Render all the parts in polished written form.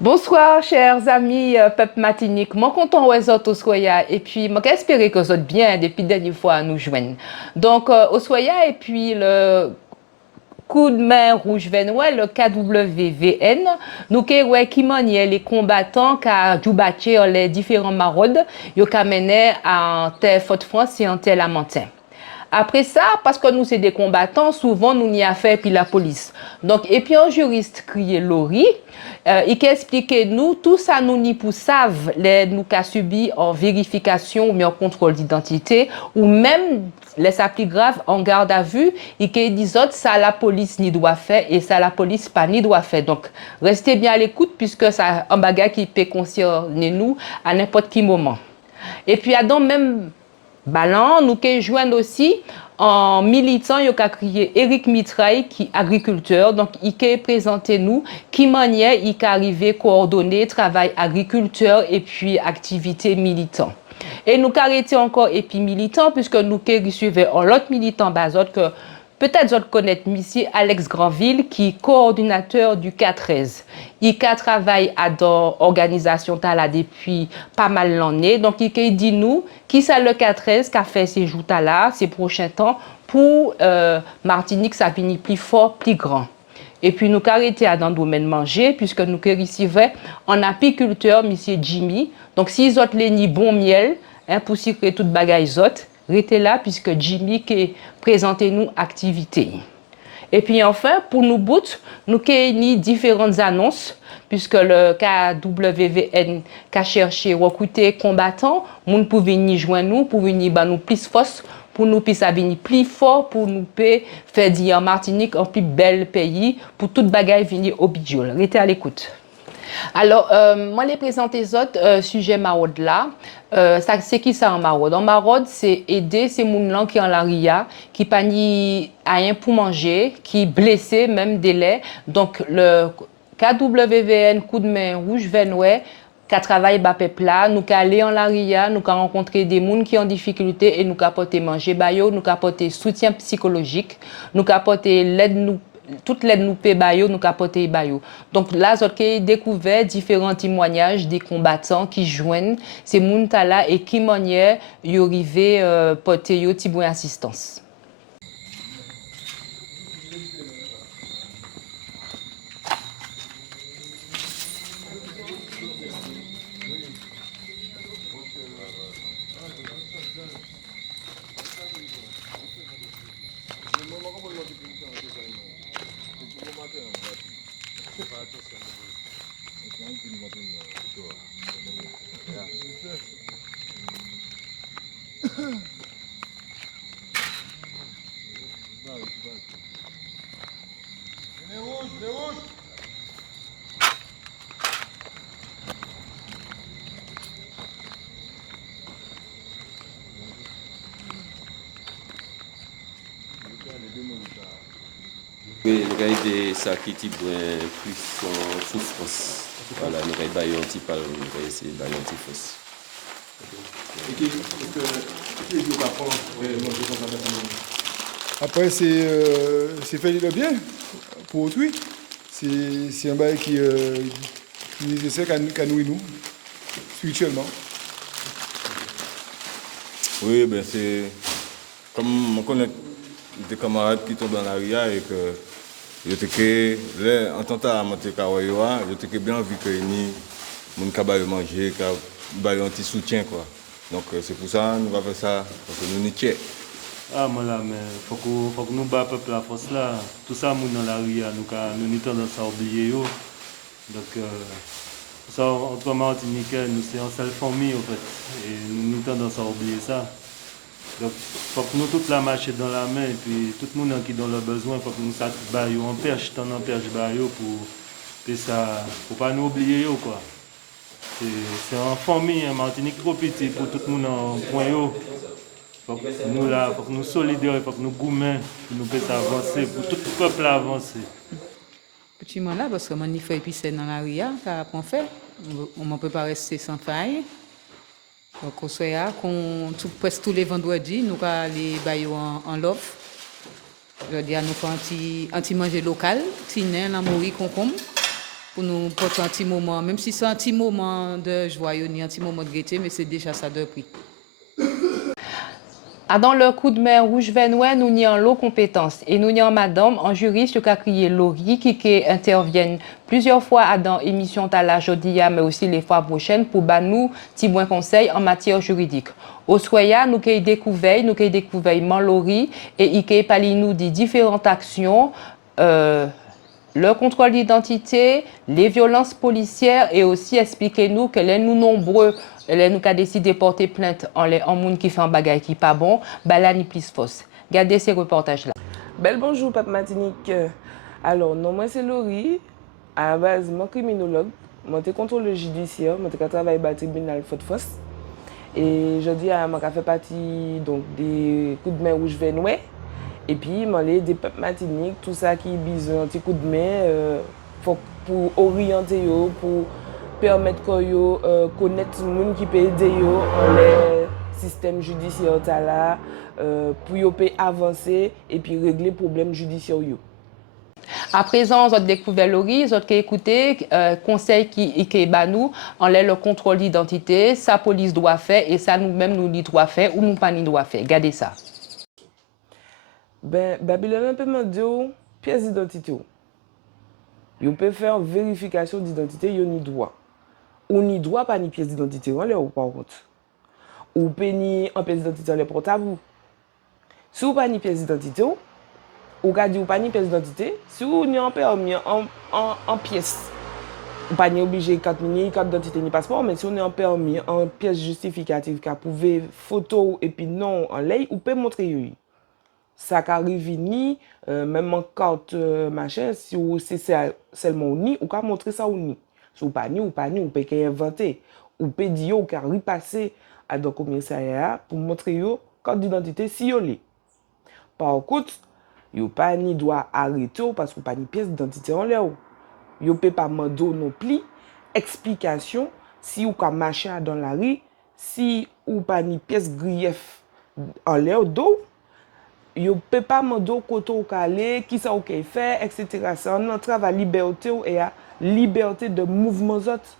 Bonsoir, chers amis peuple Martinique. Moi, content aux autres au Soya et puis moi, j'espère que vous êtes bien depuis la dernière fois à nous joindre. Donc, au Soya et puis le coup de main rouge Venoué, le KWVN, nous qui maniait les combattants qui ont battu les différents maraudes, qui ont mené en terre Fort-France et en terre Lamentin. Après ça, parce que nous, c'est des combattants, souvent, nous n'y a fait puis la police. Donc, et puis un juriste crié Lori, il explique nous, tout ça, nous n'y pour savent, les nous qu'a subi en vérification ou en contrôle d'identité, ou même, les ça plus grave, en garde à vue, et qu'il dit ça, la police n'y doit faire, et ça, la police pas n'y doit faire. Donc, restez bien à l'écoute, puisque ça, un bagage qui peut concerner nous à n'importe quel moment. Et puis, dans même Balan, nous qui joignent aussi en militant, il a crié Éric Mitraille, qui est agriculteur. Donc, il a présenté nous qui manière il est arrivé coordonner travail agriculteur et puis activité militant. Et nous arrêté encore et puis militant puisque nous suivons l'autre militant basot que peut-être vous connaissez M. Alex Granville, qui est coordinateur du K13. Il travaille à l'organisation depuis pas mal d'années. Donc, il dit nous, qui c'est le K13 qui a fait ces jours là, ces prochains temps, pour Martinique, ça finit plus fort, plus grand. Et puis, nous arrêté dans le domaine manger, puisque nous recevons en apiculteur, M. Jimmy. Donc, si vous avez les bon miel, pour secret toute bagaille autres, restez là, puisque Jimmy qui présente nous activités. Et puis enfin, pour nous bout, nous avons différentes annonces, puisque le KWVN a cherché à recruter combattants, nous pouvons venir joindre nous, pour venir nous plus force, pour nous venir plus fort, pour nous faire dire en Martinique un plus bel pays, pour toute bagaille venir au bidjol. Restez à l'écoute. Alors, moi, les présenter les autres sujets maraude là. Ça, c'est qui ça en maraude? En maraude, c'est aider ces gens qui ont la ria, qui pas ni rien pour manger, qui blessés, même délai. Donc, le KWVN, coup de main rouge, Venoué, qui travaille bas peuple nous aller en la ria, nous rencontrer des gens qui ont difficulté et nous apporter manger bayo, nous apporter soutien psychologique, nous apporter l'aide nous toute l'aide nous paie bayo nous capoter bayo. Donc là j'ai découvert différents témoignages des combattants qui joignent ces gens là et qui manière y arriver porter yo ti bon assistance. Oui, nous avons des sacs qui sont plus en souffrance. Voilà, nous avons un petit peu, nous avons essayé de un petit force. Après, c'est faire le bien pour autrui. C'est un bail qui est nécessaire qu'à nous, spirituellement. Oui, ben c'est comme on connaît des camarades qui tombent dans la ria et que je que en tant que monter kawaïwa, je que bien envie que ni mon cabane manger, qu'il un petit soutien quoi. Donc c'est pour ça nous va faire ça parce que nous n'y tiens. Ah, moi là, mais faut que nous battions peuple la force là. Tout ça, nous dans la ria, nous avons tendance à oublier. Donc, ça, entre Martinique, nous sommes en seule famille en fait. Et nous avons tendance à oublier ça. Donc, il faut que nous toute la marcher dans la main. Et puis, tout le monde qui a le besoin, il faut que nous sachions en perche, tant en perche pour ça, pour pas nous oublier quoi. C'est en famille, en Martinique trop petit pour tout le monde en point. Faut que nous là, faut que nous solidaires, il faut que nous gourmets, pour nous puissions avancer, pour tout le peuple avancer. Petit moment là, parce que mon fait épicé dans la ria, ça qu'on fait, on ne peut pas rester sans faille. Donc, au soir, presque tous les vendredis, nous allons aller bailler en l'offre. Je dis à nous faire un petit manger local, tinen, la mouri, concombre, pour nous porter un petit moment, même si c'est un petit moment de joie, ni un petit moment de gaieté, mais c'est déjà ça de prix. Dans le coup de main rouge Venoué, nous n'y en l'eau compétence et nous n'y en madame en juriste qui a crié Laurie qui interviennent plusieurs fois dans l'émission Tala Jodia mais aussi les fois prochaines pour nous petit bon conseil en matière juridique. Au Soya, nous qui découvert Laurie et il parlé nous de différentes actions le contrôle d'identité, les violences policières et aussi expliquez-nous que les nous nombreux, les nous qui décidé de porter plainte en monde qui fait un bagage qui pas bon, bah là ni plus fausse. Regardez ces reportages là. Bel bonjour, Pape Martinique. Alors, non, moi c'est Laurie. À la base, moi criminologue. Moi suis contrôleur judiciaire. Moi suis travaillé dans le tribunal Fort-Fos. Et je dis à moi fait partie donc des coups de main rouge Venoué. Et puis, moi les des Pape Martinique, tout ça qui besoin un petit coup de main pour orienter yo, pour permettre que connaître le monde qui peut aider yo les système judiciaire là pour yo peut avancer et puis régler les problèmes judiciaires yo. À présent, vous avez découvert Laurie, vous avez écouté conseil qui est nous, en le contrôle d'identité, sa police doit faire et ça nous-mêmes nous doit faire ou nous pas ni doit faire. Regardez ça. Ben, Babylone peut me dire pièce d'identité. Vous peut faire vérification d'identité, vous ni droit. Ou ni droit pas ni pièce d'identité, on ou par contre. Ou peut ni en pièce d'identité le portable. Si vous pas ni pièce d'identité, ou ka di ou pas ni pièce d'identité, si vous ni en permis en pièce. Ou pas ni obligé carte d'identité ni passeport, mais si on est en permis en pièce justificative qui a prouvé photo et puis non en lay, ou peut montrer yo. Ça arrive ni même en carte machin si c'est seulement ni ou ka montrer ça ou ni si ou pas ni ou peut inventer ou peut dire ou ka repasser à dans commissariat pour montrer yo carte d'identité si yo li. Par contre yo pas ni doit arrêter parce que pas ni pièce d'identité en l'air yo peut pas demander non plus explication si ou ka marcher dans la rue si ou pas ni pièce grief en l'air d'eau. Yo peut pas demander côté ou aller, qui ça OK faire, etc. C'est un entrave à liberté et à liberté de mouvement autres.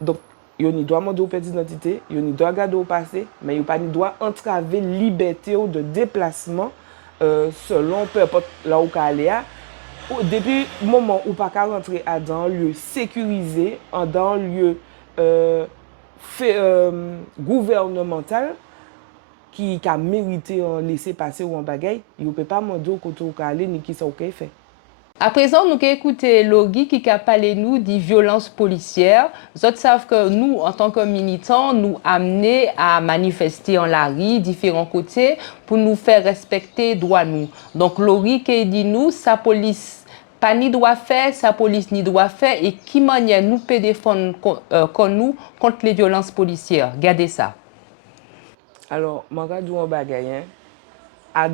Donc, yo ni doit demander pièce d'identité, yo ni doit garder au passé, mais yo pas ni doit entraver liberté de déplacement selon peu importe là où aller. Depuis le moment où pas qu'à rentrer dans un lieu sécurisé, dans un lieu gouvernemental, qui a mérité en laisser passer ou en bagaille, il ne peut pas demander au côté où aller ni qui ça fait. À présent, nous avons écouté Laurie qui a parlé nous des violences policières. Vous savez que nous, en tant que militants, nous amenés à manifester en la rue, différents côtés, pour nous faire respecter droits nous. Donc Laurie qui dit nous, sa police pas ni doit faire, sa police ni doit faire, et qui manière nous peut défendre nous contre les violences policières. Regardez ça. Alors, je vais dire un bagage.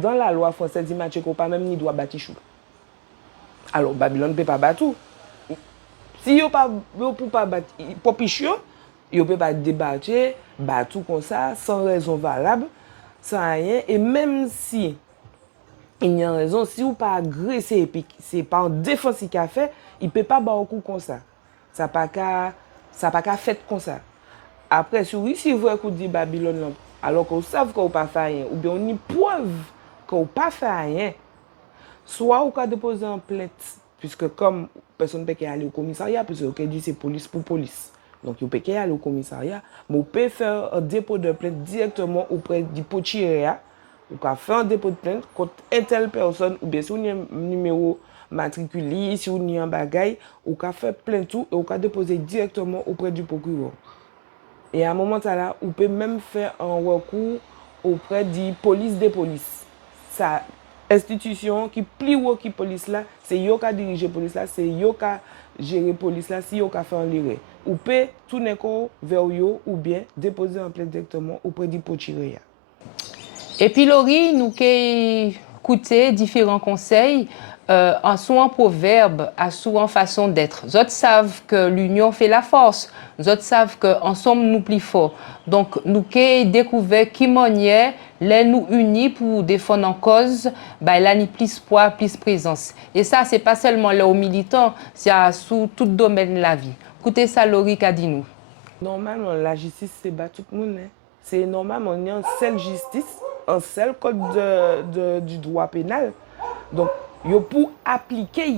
Dans la loi française, il dit qu'on pas même ni doit battre chou. Alors, Babylone ne peut pas battre tout. Si vous ne pouvez pas battre Popichio, vous ne pouvez pas débattre, battre tout comme ça, sans raison valable, sans rien. Et même si il y a une raison, si vous ne pas agressé, et puis ce n'est pas en défense qu'il a fait, il ne peut pas battre coup comme ça. Ça n'a pas qu'à fait comme ça. Après, si vous écoutez Babylone, alors que vous savez que vous pas fait rien, ou bien on y preuve que vous pas fait rien, soit vous avez déposé en plainte, puisque comme personne ne peut aller au commissariat, puisque vous dit c'est police pour police. Donc vous pouvez aller au commissariat, mais vous pouvez faire un dépôt de plainte directement auprès du potiréa. Vous pouvez faire un dépôt de plainte contre une telle personne, ou bien si vous avez un numéro matriculé, si vous avez un bagage, vous pouvez faire plainte tout et vous pouvez déposer directement auprès du procureur. Et à un moment là, vous pouvez même faire un recours auprès de police des polices. Sa institution qui plie ou qui police là, c'est yo qui dirige police là, c'est yo qui gère police là, si yo qui fait un lire. Vous pouvez tourner vers yo ou bien déposer un plainte directement auprès du potiréa. Et puis Laurie, nous qui écouté différents conseils. En soit proverbe, à soit façon d'être. Les autres savent que l'union fait la force. Les autres savent qu'ensemble nous plus fort. Donc, nous avons découvert qui manière les nous unis pour défendre en cause, bah, là, ni plus poids, plus présence. Et ça, c'est pas seulement les militants, c'est sous tout domaine de la vie. Écoutez ça, Laurie, qu'a dit nous. Normalement, la justice, c'est pas tout le monde. Hein. C'est normalement, il y a une seule justice, un seul code du droit pénal. Donc, yo pour appliquer.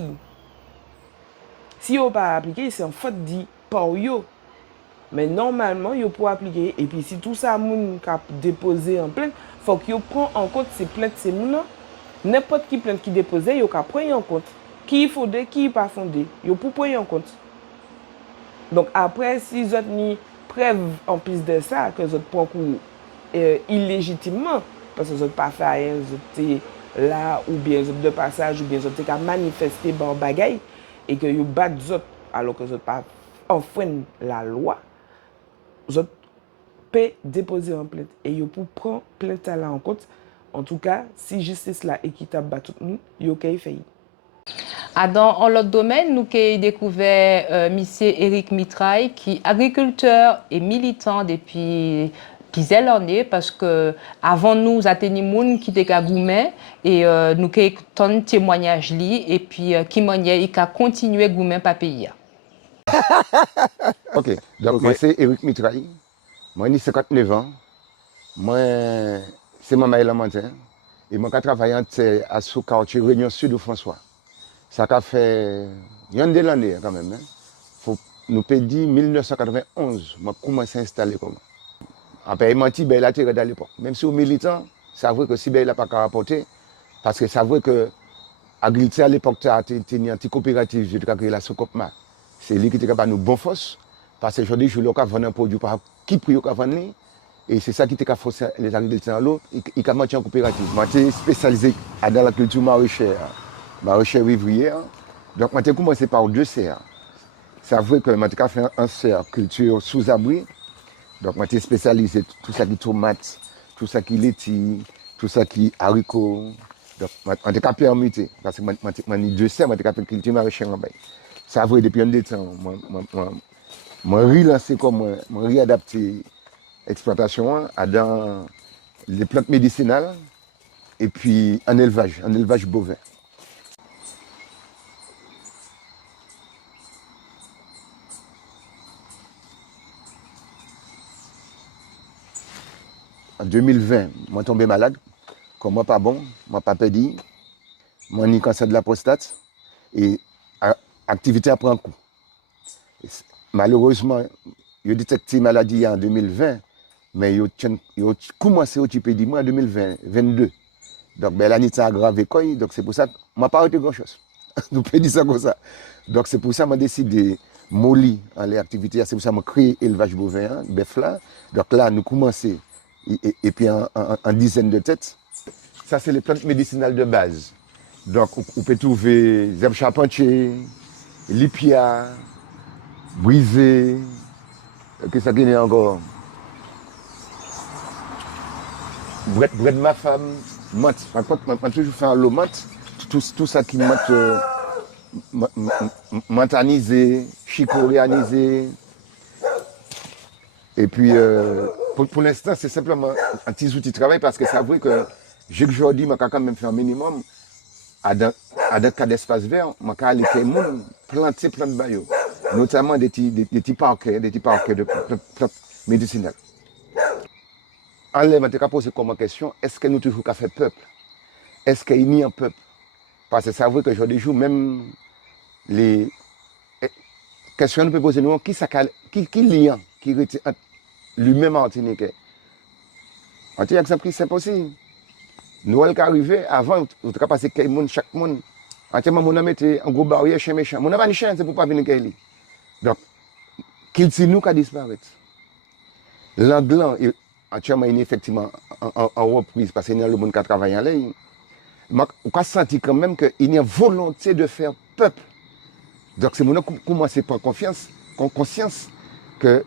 Si yo pas appliqué, c'est en faute dit par yo. Mais normalement, yo pour appliquer. Et puis, si tout ça, moun ka déposé en plainte, faut que yo prend en compte ces plaintes, ces moun. N'importe qui plainte qui déposé, yo ka prendre en compte. Qui fondé, qui pas fondé. Yo pour prendre en compte. Donc après, si vous avez preuve en plus de ça, que vous prend coup illégitimement, parce que vous n'avez pas fait rien, vous êtes là, ou bien vous êtes de passage, ou bien vous êtes manifesté par bagaille, et que vous battez vous alors que vous n'êtes pas enfreint la loi, vous pouvez déposer en plainte. Et vous pouvez prendre plainte là en compte. En tout cas, si justice là équitable à tout le monde, vous pouvez faire. Dans l'autre domaine, nous avons découvert M. Éric Mitraille, qui est agriculteur et militant depuis plusieurs années, parce que avant nous, nous moun qui étaient à Goumen, et nous avons ton témoignage li, et puis qui il a continué Goumen pas payer. Ok, donc moi c'est Éric Mitraille, moi j'ai 59 ans, moi c'est maman élémentaire, et moi j'ai travaillé à ce quartier Réunion Sud de François. Ça a fait une de l'année quand même. Hein. Faut nous dire 1991, moi commencé à installer comme. Après, il m'a dit ben, la tiré à l'époque. Même si aux militants, c'est vrai que si ben, il n'a pas qu'à rapporter, parce que c'est vrai que l'agriculture à l'époque, c'était une anti-coopérative, je te créé la Socopma. C'est lui qui était capable de nous bon force, parce que aujourd'hui, je voulais vendre un produit par qui prix au vendre, et c'est ça qui était capable de forcer les agriculteurs dans l'eau, et qui a maintenu en coopérative. Moi, j'étais spécialisé dans la culture maraîchère. Maraîcher ouvrière. Donc, je commencé par 2 serres. C'est vrai que je fait un serre culture sous abri. Donc, je suis spécialisé tout ça qui est tomate, tout ça qui est laitue, tout ça qui est haricots. Donc, je suis permuté. Parce que je suis 2 serres, je fait culture maraîchère en bas. C'est vrai depuis un des temps. Je relancé comme je réadapté l'exploitation dans les plantes médicinales et puis en élevage bovin. En 2020, je suis tombé malade. Comme moi, pas bon, moi, pas pédi. Moi, j'ai cancer de la prostate. Et l'activité a pris un coup. Et malheureusement, j'ai détecté la maladie en 2020, mais j'ai commencé à pédi en 2022. Donc, ben, l'année a aggravé. Donc, c'est pour ça que je n'ai pas arrêté grand-chose. Nous pouvons dire ça comme ça. Donc, c'est pour ça que j'ai décidé de mollir en l'activité. C'est pour ça que j'ai créé l'élevage bovin, bœuf là. Donc là, nous commençons. Et puis en dizaines de têtes. Ça, c'est les plantes médicinales de base. Donc, on peut trouver des herbes charpentiers, lipia, brisé, qu'est-ce qu'il y a encore? Bret de ma femme, menthe. Par contre, je toujours fait l'eau menthe, tout ça qui menthe, menthanisé, chicoréanisé. Et puis, pour l'instant, c'est simplement un petit outil de travail parce que c'est vrai que aujourd'hui, je quand même fait un minimum dans le cas d'espace vert, je peux aller planter plein de baillots, notamment des petits parquets de plantes médicinales. En l'air, je vais poser comme question, est-ce que nous toujours qu'à faire peuple? Est-ce qu'il y a un peuple? Parce que c'est vrai que aujourd'hui, même les questions nous peut poser, nous, qui lien qui retient lui-même Martiniquais. On tient exemple, c'est possible. Noël qui arrivait, avant, on a passé chaque monde. Entièrement, on a mis un gros barrière chez méchant. On n'a pas de chien, c'est pour pas venir Kelly. Donc, qu'il s'y nous qui disparaît. L'anglais, entièrement, il est effectivement en reprise parce qu'il y a le monde qui travaille en l'air. On a senti quand même qu'il y a une volonté de faire peuple. Donc, c'est mon commencer à prendre conscience que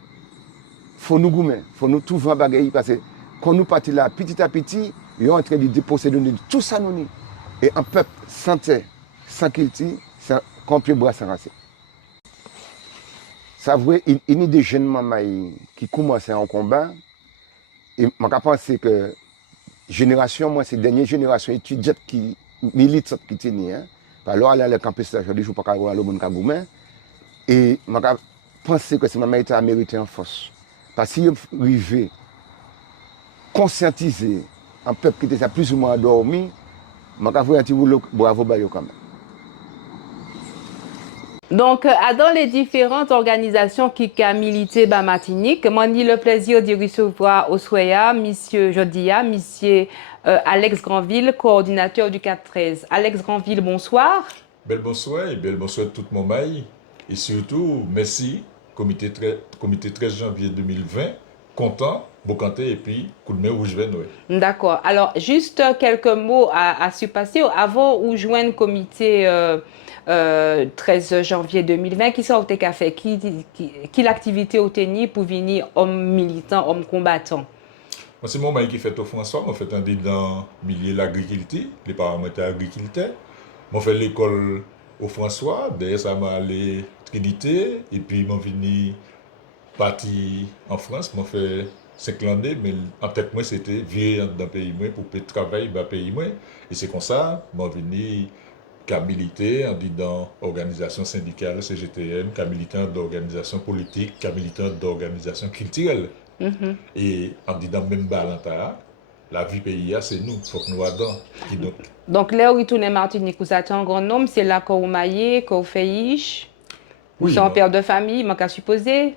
faut nous goumer, faut nous trouver un bagage parce que quand nous partons là, petit à petit, ils sont en train de déposséder de tout ça nous. Et un peuple sans terre, sans culture, sans pied bras sans racine. Ça vrai, il y a des jeunes mamans qui commencent en combat. Et je pense que génération, moi, c'est la dernière génération étudiante qui milite qui tenait. Hein. Alors, aller à le campus, je dis, je ne peux pas aller au monde Kagoumé. Et je pense que c'est ma mère qui a mérité en force. Parce que si je arrive conscientiser un peuple qui était plus ou moins endormi, je vais faire un petit boulot, bravo, quand même. Donc, dans les différentes organisations qui ont milité à Martinique, moi, j'ai le plaisir de recevoir au Soya, monsieur Jodia, monsieur Alex Granville, coordinateur du 4-13. Alex Granville, bonsoir. Bel bonsoir et bel bonsoir tout mon maille. Et surtout, merci, comité 13 janvier 2020, content, Bocanté et puis coup de main rouge Noël. D'accord. Alors, juste quelques mots à surpasser. Avant où joindre le comité 13 janvier 2020, qui ça a fait? Qui l'activité au tennis pour venir homme militant, homme combattant? Moi, c'est mon maille qui fait au François, moi fait un dé dans le milieu de l'agriculture, les parents étaient agriculteurs. Moi fait l'école au François, derrière ça m'a allé Trinité, et puis moi venu parti en France, moi fait 5 ans, mais en tête moi c'était vivre dans le pays moi pour travailler dans le pays moi. Et c'est comme ça, moi venu qu'à militer en dans organisation syndicale CGTM, qu'à militant d'organisation politique, qu'à militant d'organisation culturelle. Et en disant même balanta, la vie pays c'est nous, faut que nous adons. Donc là où il tourne Martinique, vous êtes un grand nombre, c'est là qu'on maillé, qu'on fait ish. Vous êtes un père de famille, moi qu'à supposer.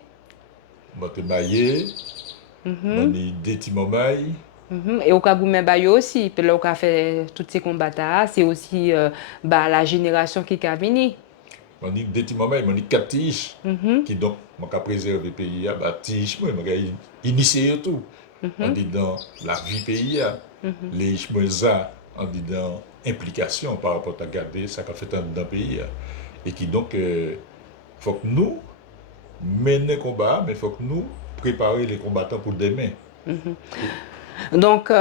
Moi t'es maillé, moi ni détimomaille. Et au Kagoumé Bayo aussi, puis là on a fait tous ces combats, c'est aussi la génération qui a venu. Moi ni détimomaille, moi ni 4 tiges, qui donc moi qu'à préserver le pays, tige moi initier tout. On dit dans la vie pays, les chemins on dit dans implication par rapport à garder ça qu'a fait dans le pays. Et qui donc, faut que nous menions le combat, mais il faut que nous préparions les combattants pour demain. Donc,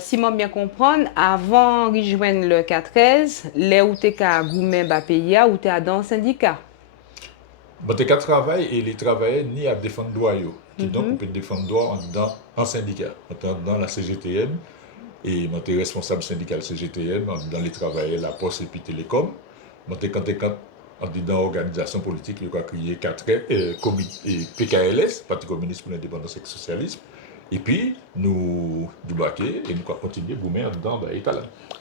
si je bien comprendre, avant de rejoindre le 4-13, les où tu es à Goumé pays, où tu es dans le syndicat? Je travaille et les travailleurs ni à défendre droit. Qui donc on peut défendre droit en syndicat, dans la CGTM. Et je suis responsable syndical CGTM dans les travailleurs, la Poste et puis Télécom. Je suis dans l'organisation politique, il a créé PKLS, Parti communiste pour l'indépendance et le socialisme. Et puis, nous débarquer et nous continuer à goumer dans l'État.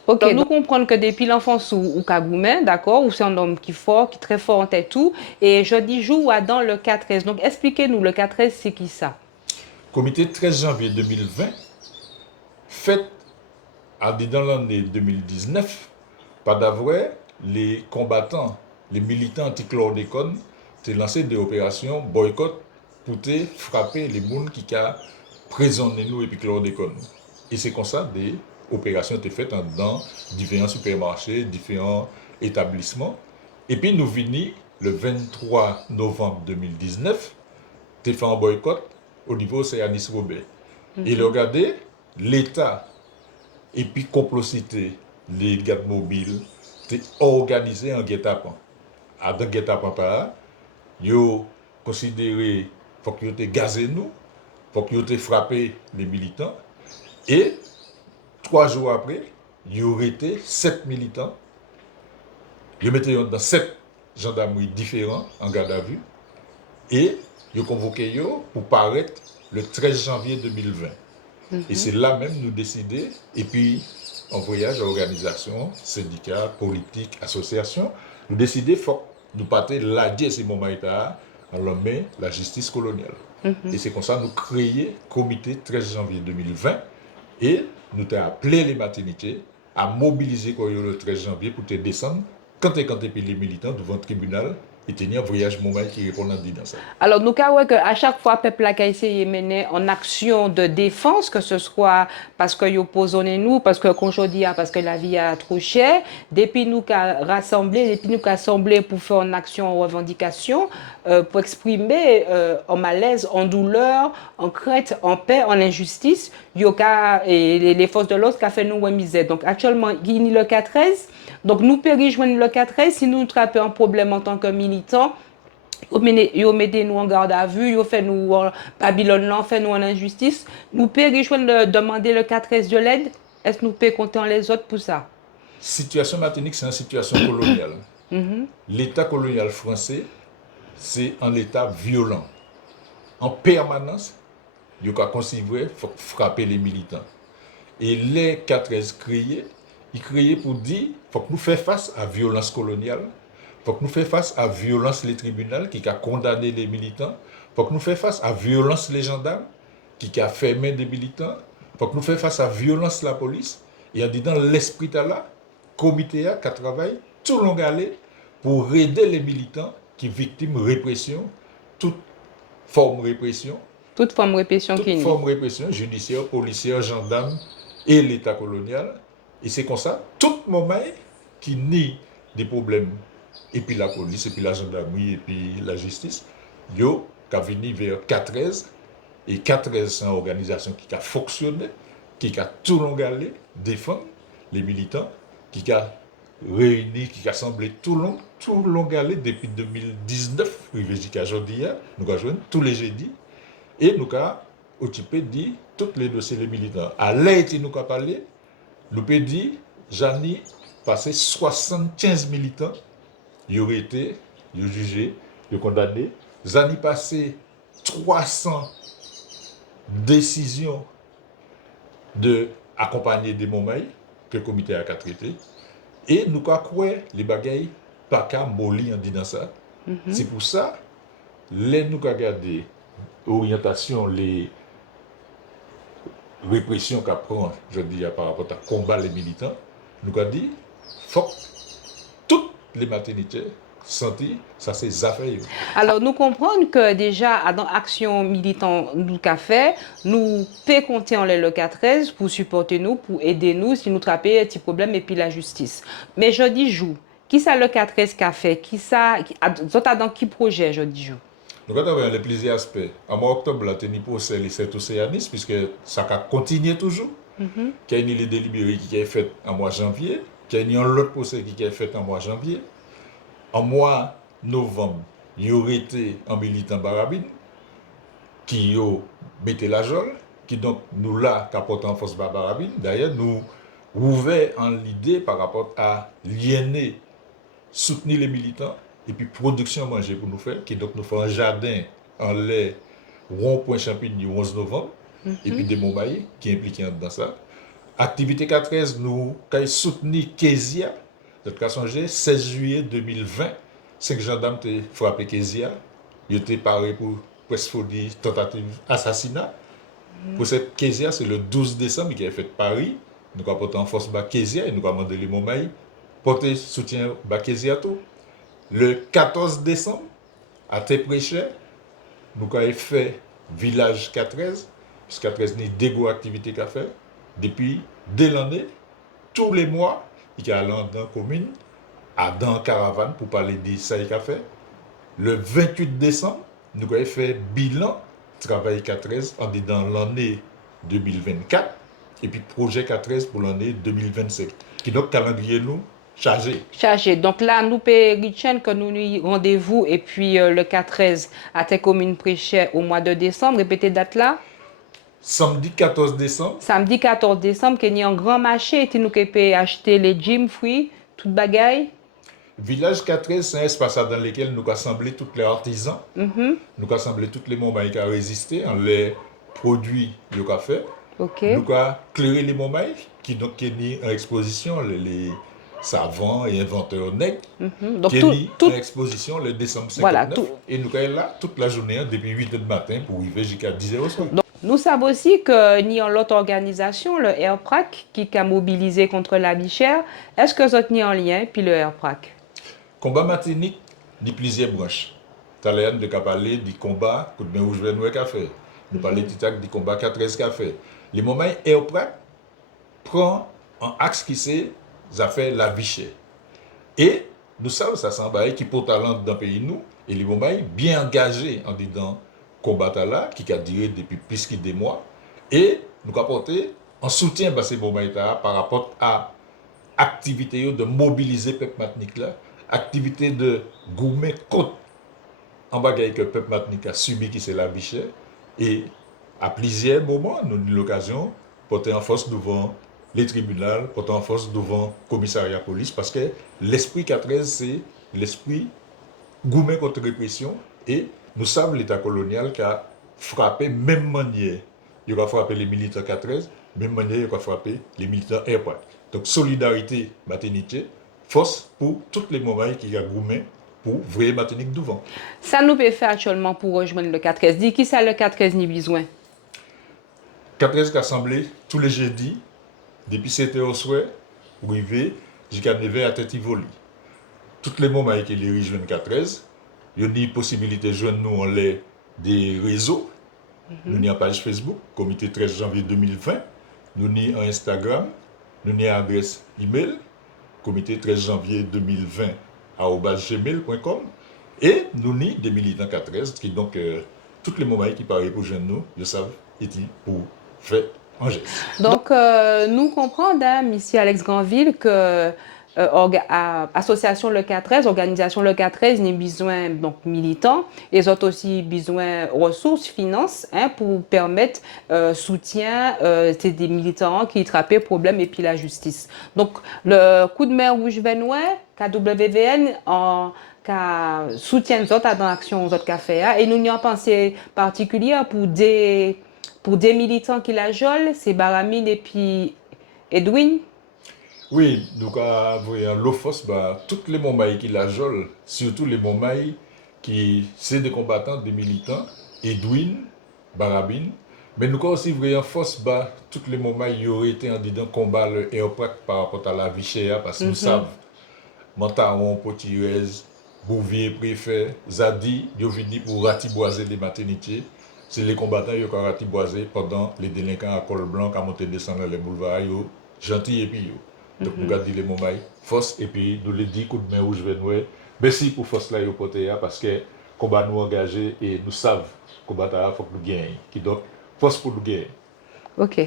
Ok, donc, nous comprenons que depuis l'enfance ou Kagoumé, d'accord, où c'est un homme qui est fort, qui est très fort en tête tout, et je dis joue dans le 4-13. Donc, expliquez-nous, le 4-13, c'est qui ça? Comité 13 janvier 2020, fait dans l'année 2019, par d'avoir les combattants, les militants anti-chlordécone, ont lancé des opérations boycott pour frapper les gens qui ont prisonnier nous et puis chlordécone. Et c'est comme ça des opérations étaient faites dans différents supermarchés, différents établissements. Et puis nous venons le 23 novembre 2019, tu fait un boycott au niveau Céanis Robert. Et regardez, l'État et puis complocité, les gardes mobiles, t'es organisé en guet-apens. Dans guet-apens, ils ont considéré faut qu'ils aient gazé nous, faut qu'ils aient frappé les militants. Et 3 jours après, il y aurait été 7 militants. Ils mettaient dans 7 gendarmeries différents en garde à vue. Et ils ont convoqué pour paraître le 13 janvier 2020. Et c'est là même nous décider, et puis en voyage à organisation, syndicats, politiques, associations, nous décider faut nous partir là dès ce moment-là, en l'homme la justice coloniale. Et c'est comme ça nous créons le comité 13 janvier 2020 et nous avons appelé les Martiniquais à mobiliser le 13 janvier pour te descendre quand les militants devant le tribunal et tenir un voyage moment qui répond à dans ça. Alors, nous avons qu'à chaque fois, le peuple a essayé de mener en action de défense, que ce soit parce qu'ils opposent nous, parce que aujourd'hui, parce que la vie est trop chère, depuis nous avons rassemblé, pour faire une action en revendication, pour exprimer en malaise, en douleur, en crainte, en paix, en injustice, et les forces de l'ordre qui ont fait nous misère. Donc, actuellement, il y a le 4-13. Donc, nous pouvons rejoindre le 4-13 si nous traitons un problème en tant que militants Yo mettez nous en garde à vue, yo fait nous en Babylone, là, fait nous en injustice. Nous pouvons demander le 4S de l'aide. Est-ce que nous pouvons compter en les autres pour ça? Situation Martinique, c'est une situation coloniale. L'État colonial français, c'est un État violent. En permanence, il y a considéré faut frapper les militants. Et les 4S créés, ils créaient pour dire faut que nous fassions face à la violence coloniale, faut que nous fassions face à la violence les tribunaux qui a condamné les militants, faut que nous fassions face à la violence les gendarmes qui a fermé des militants, faut que nous fassions face à la violence la police. Et en disant l'esprit là, le comité a travaillé tout long allé pour aider les militants qui victimes de répression, toute forme de répression. Toute forme de répression Toute forme de répression, judiciaire, policière, gendarme et l'État colonial. Et c'est comme ça, tout moment qui nie des problèmes, et puis la police, et puis la gendarmerie, et puis la justice, yo, qui a venu vers 4S, et 4S, c'est une organisation qui a fonctionné, qui a tout long allé défendre les militants, qui a réuni, qui a assemblé tout long allé depuis 2019, jusqu'à aujourd'hui, nous avons joué tous les jeudis, et nous avons occupé dit tous les dossiers des militants. À l'aide, nous avons parlé, nous avons dit, j'en ai passé 75 militants, ils auraient été jugés, condamnés. J'en ai passé 300 décisions d'accompagner des moments que le comité a traité. Et nous avons cru les bagailles pas qu'à mollir en disant ça. C'est pour ça, nous avons regardé l'orientation, les répressions qu'a prend, je dis, par rapport à combattre les militants, nous avons dit, faut que toutes les maternités sentir ça c'est affaires. Alors nous comprenons que déjà dans l'action militante nous qu'a fait, nous peut compter en le 4S pour supporter nous, pour aider nous si nous traper un petit problème et puis la justice. Mais je dis joue, qui ça le 4S qu'a fait, qui ça dans qui projet je dis joue. Nous avons les plusieurs aspects. En mois octobre, la tenue pour les 7 océanistes, puisque ça a continué toujours. Il y a une les délibérés qui est faite en mois janvier, il y a un autre procès qui est fait en mois janvier. En mois novembre, il y aurait été un militant barabine qui a mis la jole, qui donc nous l'a capoté en force barabine. D'ailleurs, nous ouvert en l'idée par rapport à lier, soutenir les militants. Et puis production manger pour nous faire, qui donc nous fait un jardin en lait rond-point Champigny 11 novembre, et puis des Montmailles qui impliquent dans ça. Activité 4S, nous avons soutenu Kezia, notre cas songé, 16 juillet 2020, 5 gendarmes ont frappé Kezia, ils étaient parés pour presque dire tentative d'assassinat. Pour cette Kezia, c'est le 12 décembre qui a fait Paris, nous avons porté en force Kezia et nous avons demandé les Montmailles, porter soutien à Kezia tout. Le 14 décembre, à Téprêché, nous avons fait village 4S, puisque 4S n'est dégo activité qu'a fait. Depuis, dès l'année, tous les mois, il y a allé dans la commune, dans la caravane pour parler de ça qu'il a fait. Le 28 décembre, nous avons fait bilan, travail 4S, dans l'année 2024, et puis projet 4S pour l'année 2025. Qui donc calendrier nous chargé. Donc là, nous payons que nous nous rendez-vous et puis le 4-13 à tes communes prêchées au mois de décembre. Répétez date là. Samedi 14 décembre. Samedi 14 décembre, qu'il y a un grand marché et nous pouvons acheter les gym fruits, toute bagaille. Village 4 c'est un espace dans lequel nous assemblons tous les artisans, nous assemblons tous les moments qui ont résisté, en les produits qu'ils ont fait. Okay. Nous avons éclairé les moments qui ont mis en exposition les savants et inventeurs nègres, Donc qui ont mis en exposition le décembre 59. Voilà, et nous sommes là toute la journée, depuis 8h du matin pour arriver jusqu'à 10h au soir. Nous savons aussi qu'il y a l'autre organisation, le AirPrac, qui a mobilisé contre la vie chère. Est-ce que vous êtes en lien, puis le AirPrac? Combat Martinique, il y a plusieurs branches. Tout à l'heure, nous avons parlé du combat Coup de main rouge Venoué Café. Nous parlons du combat 4S Café. Les moments AirPrac prend un axe qui c'est la vie chère. Et nous savons ça c'est qui porte talent dans le pays nous et les moments bien engagés en disant combat là qui a duré depuis plus de 2 mois et nous apporter en soutien à ces moments par rapport à activité de mobiliser peuple Martinique là, activité de gourmet côte en bagaille que le peuple Martinique a subi, qui c'est la vie chère. Et à plusieurs moments, nous avons eu l'occasion de porter en force devant les tribunaux, porter en force devant le commissariat police, parce que l'esprit 413, c'est l'esprit gourmet contre répression. Et nous savons l'État colonial qui a frappé même manière. Il va frapper les militants 413, même manière il va frapper les militants Airport. Donc solidarité Martinique, force pour toutes les moments qui a gourmet pour vrai Martinique devant. Ça nous peut faire actuellement pour rejoindre le 413. Dis qui ça le 413 ni besoin? 413 qui a assemblé tous les jeudis, depuis 7h au soir, pour arriver jusqu'à 9h à Tête-Ivoli. Tous les moments qui les rejoignent 413, il y a une possibilité de joindre nous en l'air des réseaux. Nous avons une page Facebook, comité 13 janvier 2020. Nous avons un Instagram, nous avons une adresse email, comité 13 janvier 2020 @gmail.com. Et nous avons des militants 413 qui donc tous les moments qui parlent pour joindre nous, ils savent pour faire un geste. Donc nous comprenons, ici Alex Granville, que association le 413, organisation le 413, n'a besoin donc militants, et ils ont aussi besoin ressources, finances, pour permettre soutien des militants qui trappent problème et puis la justice. Donc le coup de main rouge venois, KWVN soutient les autres dans l'action aux autres cafés, et nous y avons pensé particulier pour des militants qui la jolent, c'est Baramine et puis Edwin. Oui, donc l'OFOS, tous les moments qui la jolent, surtout les moments qui c'est des combattants, des militants, Edwin, Barabine, mais nous avons aussi vraiment force, tous les moments il y aurait été en disant combat le aéroport par rapport à la vie chère, parce que nous savons, Montaron, Potirez, Bouvier, Préfet, Zadi, ils viennent pour ratiboiser des maternités. C'est les combattants qui ont ratiboisé pendant les délinquants à col blanc, qui ont monté descendre les boulevards, gentils et puis donc nous gardons les moments force et puis nous les dit coup de main rouge venois. Merci pour force là porter parce que combat nous engagé et nous savons combat il faut que nous gagnions. Qui donc force pour nous gagner. OK.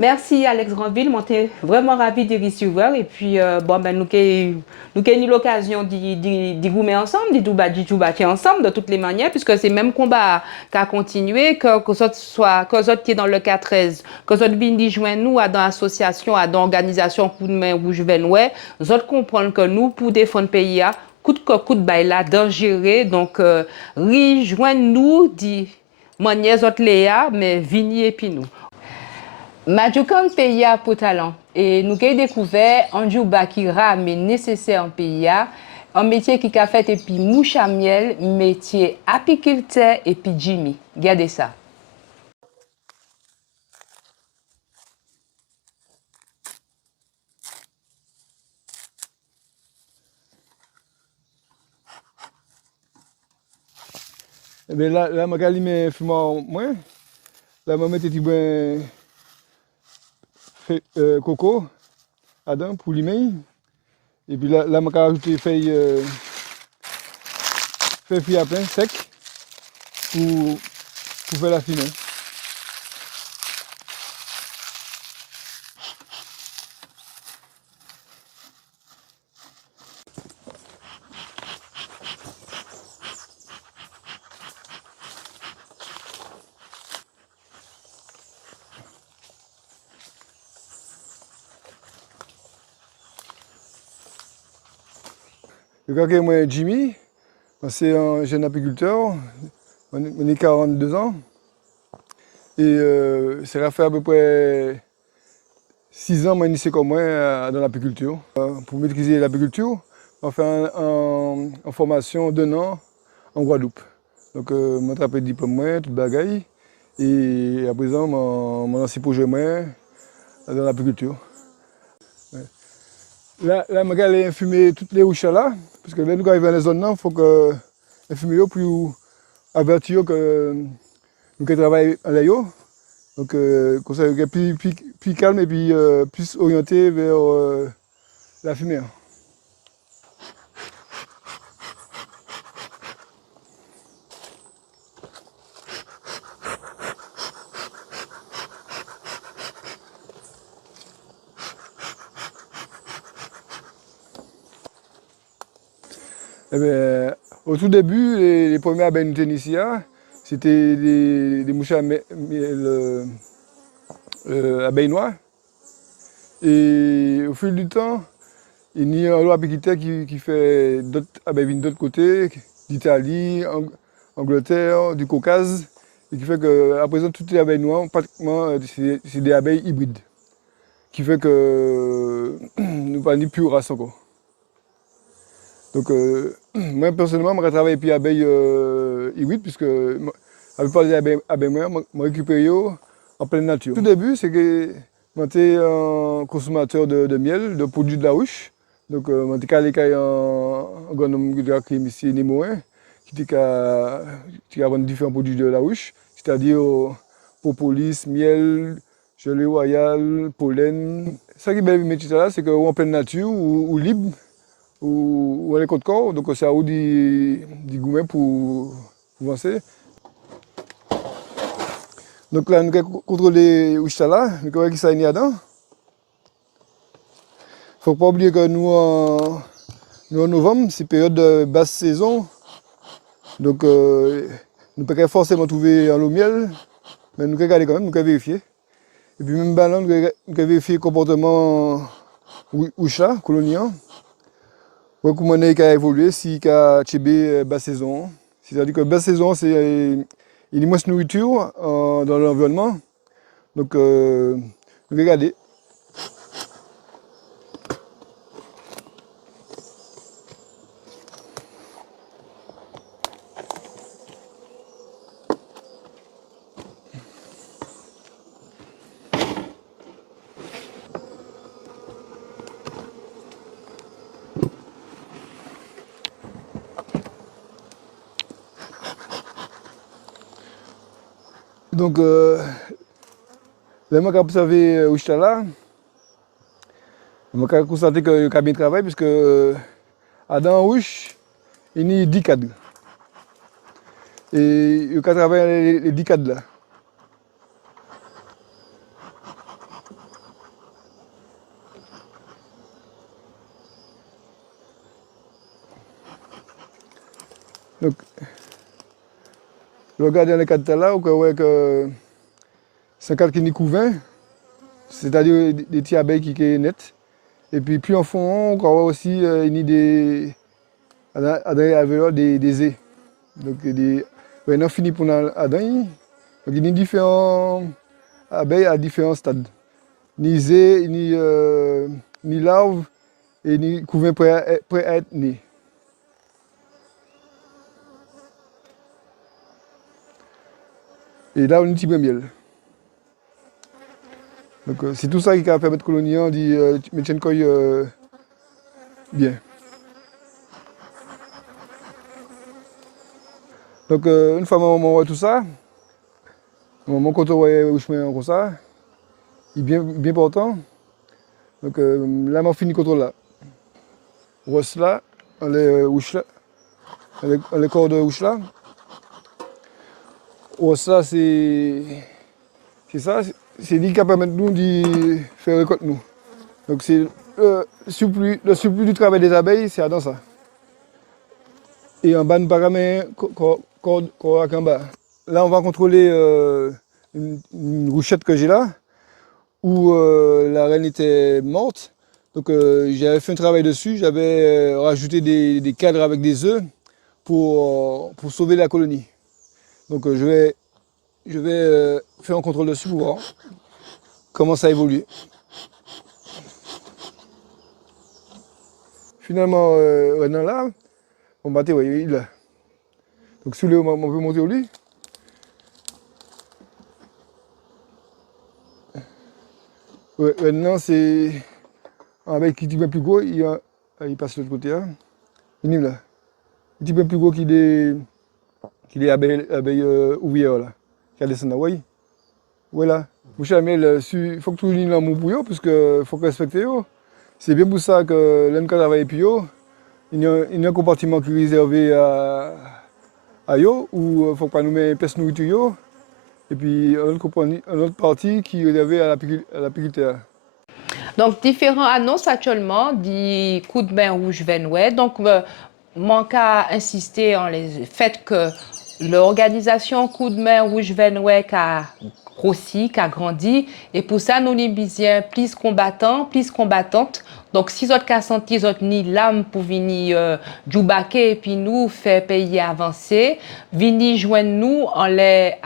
Merci Alex Granville, on est vraiment ravis de recevoir et puis nous avons eu l'occasion d'y goumer ensemble, d'y bâtir ensemble de toutes les manières, puisque c'est le même combat qui a continué, que ce soit que autres qui est dans le 413, que autres viennent joindre nous dans l'association, dans l'organisation Coup de main rouge venois, nous autres comprendre que nous, pour défendre le pays, coup de bail là, dangereux, donc rejoindre nous, dit manière autres léa, mais vini et puis nous. Madjoukan pays pour talent et nous avons découvert un jour qui mais nécessaire en pays un métier qui a fait et puis mouche à miel, métier apiculteur et puis Jimmy. Regardez ça. Eh bien là, je vais faire moins. Là, je vais mettre coco Adam pour l'email. Et puis là, je vais ajouter feuilles à pain sec pour faire la fumée. Je suis moi Jimmy, c'est un jeune apiculteur, on est 42 ans. Et ça fait à peu près 6 ans que je suis comme moi dans l'apiculture. Pour maîtriser l'apiculture, on fait une formation d'1 an en Guadeloupe. Donc je suis attrapé le diplôme, tout le bagaille. Et à présent, je suis lancé pour jouer dans l'apiculture. Là, je vais infumer toutes les ruches là, parce que là, nous arrivons dans les zones, il faut que infumer pour avertir que nous travaillons à l'ailleurs. Donc, comme ça, plus calme et puis plus orienté vers la fumée. Eh bien, Au tout début, les premières abeilles nous tenaient ici, c'était des mouches à miel, abeilles noires. Et au fil du temps, il y a un apiculteur qui fait d'autres abeilles d'autres côtés, d'Italie, Angleterre, du Caucase, et qui fait qu'à présent, toutes les abeilles noires, pratiquement, c'est des abeilles hybrides. Qui fait que nous pas ni plus race encore. Donc, moi personnellement, je travaille avec les abeilles hybrides, puisque la plupart des abeilles moi, je récupère en pleine nature. Tout début, c'est que j'étais un consommateur de miel, de produits de la ruche. Donc, j'étais allé à un grand nombre de clients ici, Némoin, qui a vendu différents produits de la ruche, c'est-à-dire propolis, miel, gelée royale, pollen. Ça qui est bien métier là, c'est qu'on est en pleine nature, ou libre, ou à l'école de corps, donc c'est à vous du gourmet pour avancer. Donc là, nous avons contrôlé où je là, nous avons qui ça est dedans. Il ne faut pas oublier que nous en novembre, c'est période de basse saison. Donc nous ne pouvons pas forcément trouver un lot miel, mais nous avons regardé quand même, nous avons vérifié. Et puis même là, nous avons vérifié le comportement oucha, colonien. Pour comment il a évolué, si il a tchébé basse saison. C'est-à-dire que basse saison, c'est il y a moins de nourriture dans l'environnement. Donc nous regardez. Donc, là, j'ai observé où j'étais là. J'ai constaté qu'il a bien travaillé, puisque dans Rouge, il y a 10 cadres. Et il a travaillé les 10 cadres là. Donc, le gars dans les cadres là, on voit que c'est un cadre qui est couvert, c'est-à-dire des petits abeilles qui sont nettes. Et puis plus en fond, on voit aussi il y a des œufs. Donc on a fini pour là-dedans. Donc il y a différents abeilles à différents stades. Ni œufs, ni larves, et ni couverts prêts à être nés. Et là, on a un petit peu de miel. Donc, c'est tout ça qui va permettre que l'oignon dit mettre une coille bien. Donc, une fois que on voit tout ça, mon compte où je mets comme ça, il est bien important. Donc, là, on finit le contrôle là. Rosse là, les corps de ouche là. Ça, c'est ça, c'est lui qui permet nous de faire récolte nous. Donc c'est le surplus du travail des abeilles, c'est dans ça. Et en bas, nous pas en bas. Là, on va contrôler une ruchette que j'ai là, où la reine était morte. Donc j'avais fait un travail dessus, j'avais rajouté des cadres avec des œufs pour sauver la colonie. Donc je vais faire un contrôle dessus pour voir comment ça évolue. Finalement, là, on battait, il est là. Donc sous le on peut monter au lit. Maintenant, c'est un abeille qui est un petit peu plus gros, il passe de l'autre côté. Hein. Il est là. Un petit peu plus gros qu'il est abeille ouvrière là. Qui a descendu là, oui. Voilà. Monsieur Amel, il faut que tout le monde ait pour eux, parce qu'il faut respecter eux. C'est bien pour ça que l'un travaille pour eux. Il y a un compartiment qui est réservé à eux, où il ne faut pas nous mettre de nourriture. Et puis un autre partie qui est réservé à l'apiculteur. Donc, différentes annonces actuellement du coup de main rouge Venouet. Donc, manque à insister en le fait que l'organisation Coup de main Rouge Venoué a grossi, a grandi, et pour ça, nous avons besoin plus combattants, plus combattantes. Donc, si vous avez senti ni l'âme pour venir jouer et puis nous faire pays avancer, venir joindre nous en les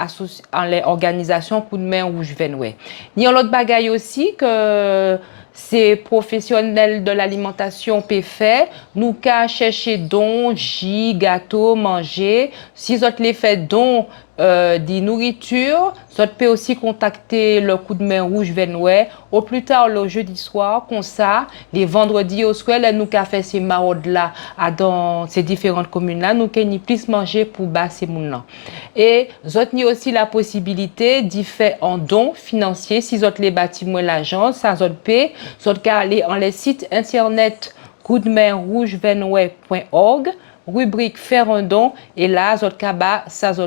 organisations Coup de main Rouge Venoué. Il y a l'autre bagaille aussi que ces professionnels de l'alimentation peuvent faire, nous qu'à chercher dons, jus, gâteaux, manger. Si vous les fait dons de nourriture, vous pouvez aussi contacter le Coup de main Rouge Venoué au plus tard le jeudi soir, comme ça, les vendredis au soir, nous qu'à faire ces maraudes là dans ces différentes communes là, nous qu'à plus manger pour bas ces moun là. Et vous avez aussi la possibilité d'y faire un don financier si vous les bâtiments l'agence, ça vous paye, vous qu'à aller en les sites internet coupdemainrougevenoué.org, rubrique faire un don, et là, zot kaba, ça zot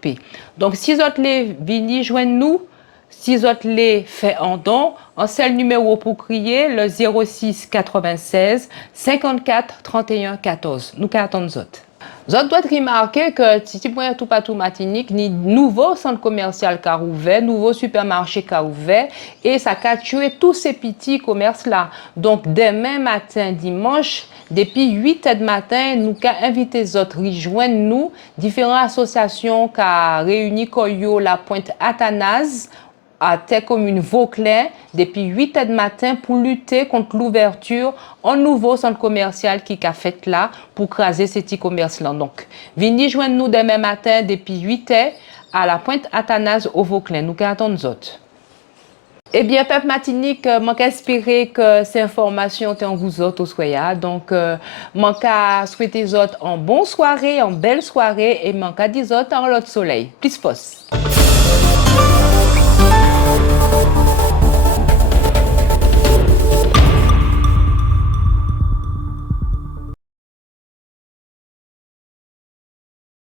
paie. Donc, si zot les vini joindre nous, si zot les fait un don, un seul numéro pour crier, le 06 96 54 31 14. Nous qu'attendons zot. Zot doit remarquer que si tu prends tout partout Martinique, ni nouveau centre commercial qui a ouvert, nouveau supermarché qui a ouvert, et ça a tué tous ces petits commerces là. Donc demain matin, dimanche, depuis 8h du matin, nous avons invité les autres à rejoindre nous, différentes associations qui ont réuni Koyo, la Pointe Athanase, à terre commune Vauclin depuis 8h du matin pour lutter contre l'ouverture en nouveau centre commercial qui a fait là pour craser ces petits commerces là. Donc, venez joindre nous demain matin depuis 8h à la Pointe Athanase au Vauclin. Nous attendons nous autres. Eh bien, peuple Martinique, j'espère que ces informations sont vous autres au soir. Donc, je souhaite aux autres une bonne soirée, une belle soirée et je dis aux autres un lot de soleil. Plus force.